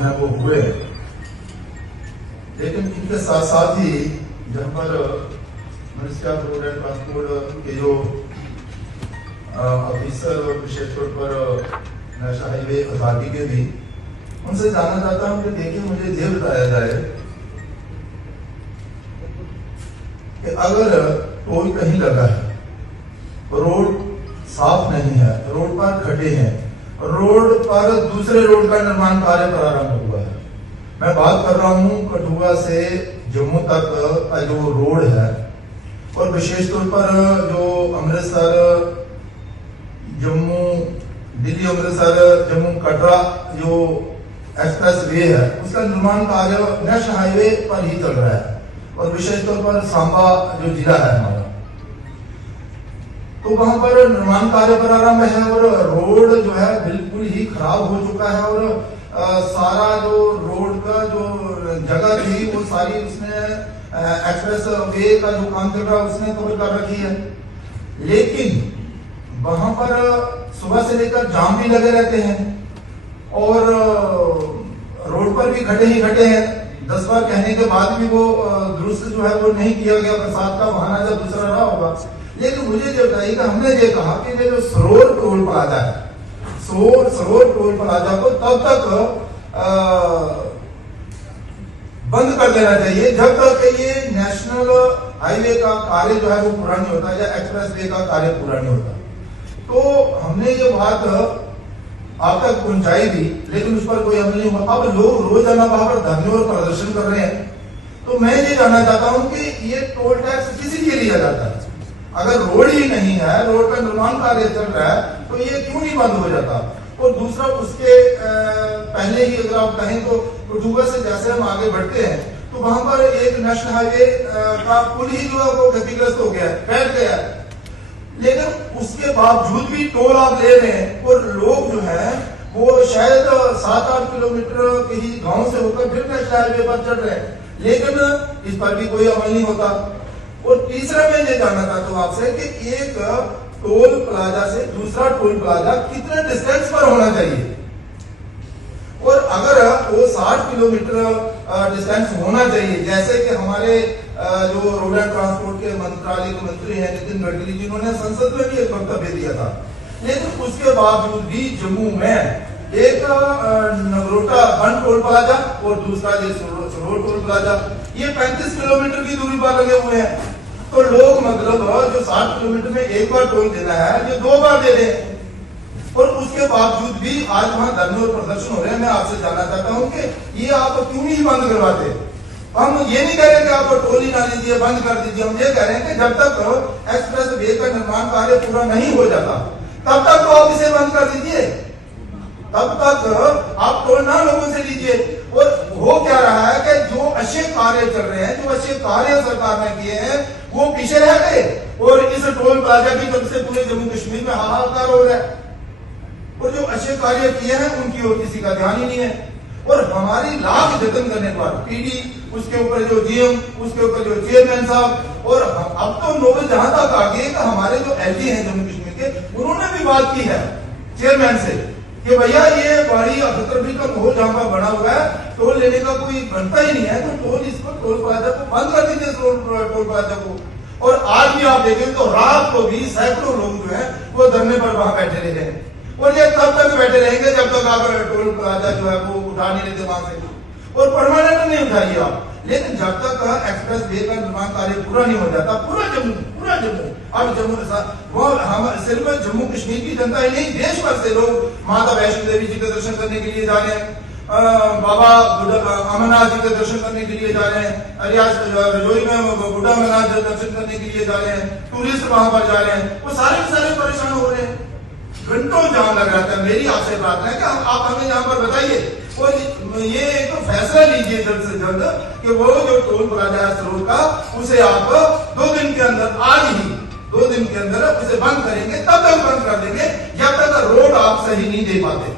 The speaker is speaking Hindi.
वो हुए, लेकिन इनके साथ साथ ही जहाँ पर ministry of road and transport के जो ऑफिसर और विशेष तौर पर नेशनल हाईवे अथॉरिटी के भी उनसे जानना चाहता हूँ कि देखिए मुझे ये बताया जाए कि अगर टोल कहीं लगा है, रोड साफ नहीं है, रोड पर खड्डे हैं, रोड पर दूसरे रोड का निर्माण कार्य प्रारंभ हुआ है। मैं बात कर रहा हूं कठुआ से जम्मू तक का जो रोड है और विशेष तौर पर जो अमृतसर जम्मू दिल्ली अमृतसर जम्मू कटरा जो एक्सप्रेस वे है उसका निर्माण कार्य नेशनल हाईवे पर ही चल रहा है और विशेष तौर पर सांबा जो जिला है हमारा, तो वहां पर निर्माण कार्य प्रारंभ है और रोड जो है बिल्कुल ही खराब हो चुका है और सारा जो रोड का जो जगह थी वो सारी उसने एक्सप्रेस वे का जो काम चल रहा है उसने कवर कर रखी है। लेकिन वहां पर सुबह से लेकर जाम भी लगे रहते हैं और रोड पर भी खड्डे ही खड्डे हैं। 10 बार कहने के बाद भी वो दुरुस्त जो है वो नहीं किया गया। बरसात का बहाना जब दूसरा रहा होगा, लेकिन मुझे जो बताइएगा, हमने ये कहा कि ये जो सरोवर टोल प्लाजा है, सरोवर टोल प्लाजा को तब तक बंद कर देना चाहिए जब तक ये नेशनल हाईवे का कार्य जो है वो पूरा नहीं होता या एक्सप्रेस वे का कार्य पूरा नहीं होता। तो हमने ये बात आप तक पहुंचाई भी, लेकिन उस पर कोई अमल नहीं हुआ। अब लोग रोजाना वहां पर धरने और प्रदर्शन कर रहे हैं। तो मैं ये जानना चाहता हूं कि ये टोल टैक्स किसी के लिया जाता है? अगर रोड ही नहीं है, रोड का निर्माण कार्य चल रहा है, तो ये क्यों नहीं बंद हो जाता? और दूसरा, उसके पहले ही अगर आप कहें तो कठुआ से जैसे हम आगे बढ़ते हैं तो वहां पर एक नेशनल हाईवे का पुल ही जो है वो क्षतिग्रस्त हो गया है, बैठ गया है। लेकिन उसके बावजूद भी टोल आप ले रहे हैं और लोग जो है वो शायद 7-8 किलोमीटर के ही गांव से होकर फिर नेशनल हाईवे पर चढ़ रहे हैं, लेकिन इस पर भी कोई अमल नहीं होता। और तीसरा मैं ये जानना चाहता हूं आपसे कि एक टोल प्लाजा से दूसरा टोल प्लाजा कितने डिस्टेंस पर होना चाहिए? और अगर वो 60 किलोमीटर डिस्टेंस होना चाहिए, जैसे कि हमारे जो रोड एंड ट्रांसपोर्ट के मंत्रालय के मंत्री हैं नितिन गडकरी जी, उन्होंने संसद में भी एक वक्तव्य दिया था, लेकिन उसके बावजूद भी जम्मू में एक नगरोटा वन टोल प्लाजा और दूसरा ये सरोवर टोल प्लाजा, ये 35 किलोमीटर की दूरी पर लगे हुए हैं। तो लोग मतलब जो 60 किलोमीटर में एक बार टोल देना है, जो 2 बार दे रहे हैं और उसके बावजूद भी आज वहां धरने और प्रदर्शन हो रहे हैं। मैं आपसे जानना चाहता हूं कि ये आप क्यों नहीं बंद करवाते? हम ये नहीं कह रहे कि आप टोल ही ना लीजिए, बंद कर दीजिए। हम ये कह रहे हैं कि जब तक एक्सप्रेस वे का निर्माण कार्य पूरा नहीं हो जाता तब तक तो आप इसे बंद कर दीजिए, तब तक आप टोल ना लोगों से लीजिए। और हो क्या रहा है कि जो अच्छे कार्य चल रहे हैं, जो अच्छे कार्य सरकार ने किए हैं, वो पीछे रह गए और इस टोल प्लाजा की वजह से पूरे जम्मू कश्मीर में हाहाकार हो रहा है। और जो अच्छे कार्य किए हैं उनकी ओर किसी का ध्यान ही नहीं है। और हमारी लाख जतन करने पर पीडी, उसके ऊपर जो जीएम, उसके ऊपर जो चेयरमैन साहब, और अब तो नौबत जहां तक आ गई कि हमारे जो एलजी हैं जम्मू कश्मीर के, उन्होंने भी बात की है चेयरमैन से कि भैया ये बड़ी अखतरबी का माहौल जहां पर बना हुआ है, टोल लेने का कोई बनता ही नहीं है, तो टोल इसको टोल प्लाजा को बंद कर दीजिए, टोल प्लाजा को। और आज भी आप देखें तो रात को भी सैकड़ों लोग जो है वो धरने पर वहां बैठे रहे हैं और ये तब तक बैठे रहेंगे जब तक आप टोल प्लाजा जो है वो उठा नहीं लेते वहां से, और परमानेंट नहीं उठाइए आप। लेकिन जब तक एक्सप्रेस वे का निर्माण कार्य पूरा नहीं हो जाता, पूरा जम्मू अब जम्मू वो हम सिर्फ जम्मू कश्मीर की जनता ही नहीं, देश भर से लोग माता वैष्णो देवी जी के दर्शन करने के लिए जा रहे हैं, बाबा अमरनाथ जी के दर्शन करने के लिए जा रहे हैं, रजौरी में बुढ़ा अमरनाथ दर्शन करने के लिए जा रहे हैं, टूरिस्ट वहां पर जा रहे हैं, वो सारे के सारे परेशान हो रहे हैं। घंटों जाम लग रहा था। मेरी आपसे बात है कि आप हमें यहाँ पर बताइए और ये एक तो फैसला लीजिए जल्द से जल्द कि वो जो टोल प्लाजा है सरोवर का, उसे आप 2 दिन के अंदर, आज ही 2 दिन के अंदर उसे बंद करेंगे, तब तक बंद कर देंगे जब तक रोड आप सही नहीं दे पाते।